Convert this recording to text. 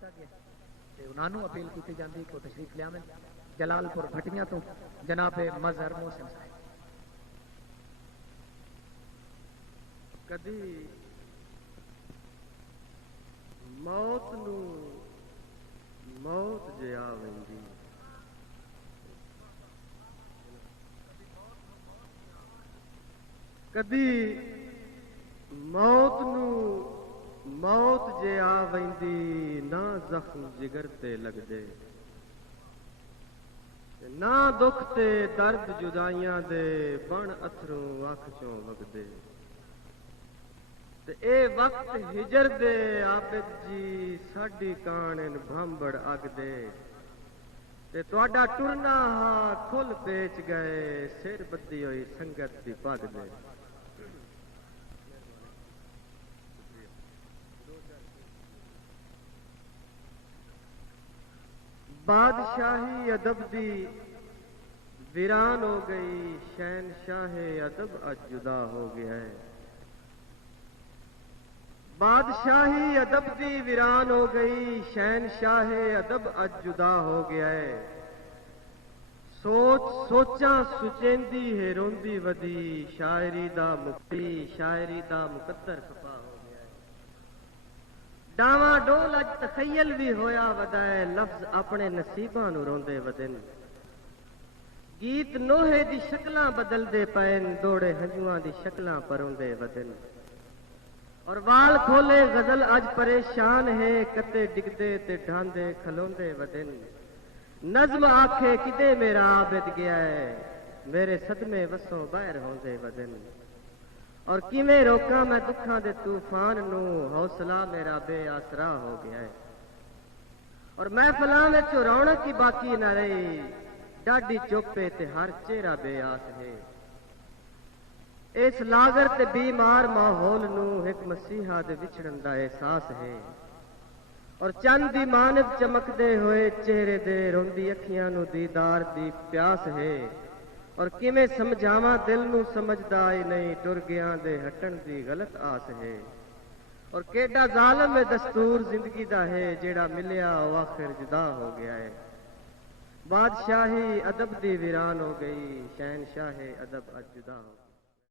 کیتا گیا تے انہاں نوں اپیل کیتی جاندی کہ تشریف لے آویں جلال پور بھٹیاں تو جناب مظہر محسن صاحب. کدی موت نو موت جے آ ویندی کدی موت نو موت جے آ ویندی نہ زخم جگر تے لگدے نہ دکھ تے درد جدائیاں دے بن اتھروں اکھ چوں وگدے تے اے وقت ہجر دے عابد جی ساڈی کانن بھامبڑ اگ دے تے تہاڈا ٹرنا ہا کھل پیچ گئے سر بدی ہوئی سنگت دی پگ دے. بادشاہی ادب دی ویران ہو گئی شہنشاہ ادب اج جدا ہو گیا ہے. بادشاہی ادب دی ویران ہو گئی شہنشاہ ادب اج جدا ہو گیا ہے. سوچ سوچاں سچیندی ہے روندی ودی شاعری دا مقتی شاعری دا مقدر خفا ہو گیا ہے. ڈاواں ڈول اج تخیل بھی ہویا ودا ہے لفظ اپنے نصیباں نو روندے ودن گیت نوہے دی شکلاں بدل دے پین دوڑے ہنجواں دی شکلاں پروندے ودن اور وال کھولے غزل اج پریشان ہے کتے ڈگدے تے ڈھاندے کھلوندے ودن نظم آکھے کدے میرا عابد گیا ہے میرے صدمے وسوں باہر ہوندے ودن اور کیویں روکاں میں دکھاں دے طوفان نو حوصلہ میرا بے آسرا ہو گیا ہے. اور محفلاں وچ رونق ہی باقی نہ رہی ڈاڈی چوپے تے ہر چہرہ بے آس ہے. اس لاغر تے بیمار ماحول نو ایک مسیحا دے وچھڑن دا احساس ہے اور چند دی مانب چمکدے ہوئے چہرے دے روندی اکھیاں نو دیدار دی پیاس ہے. اور کیویں سمجھاواں دل نو سمجھدا ہی نہیں ٹر گیاں دے ہٹن دی غلط آس ہے. اور کیڈا ظالم دستور زندگی دا ہے جیڑا ملیا او آخر جدا ہو گیا ہے. بادشاہی ادب دی ویران ہو گئی شہنشاہ ادب اج جدا ہو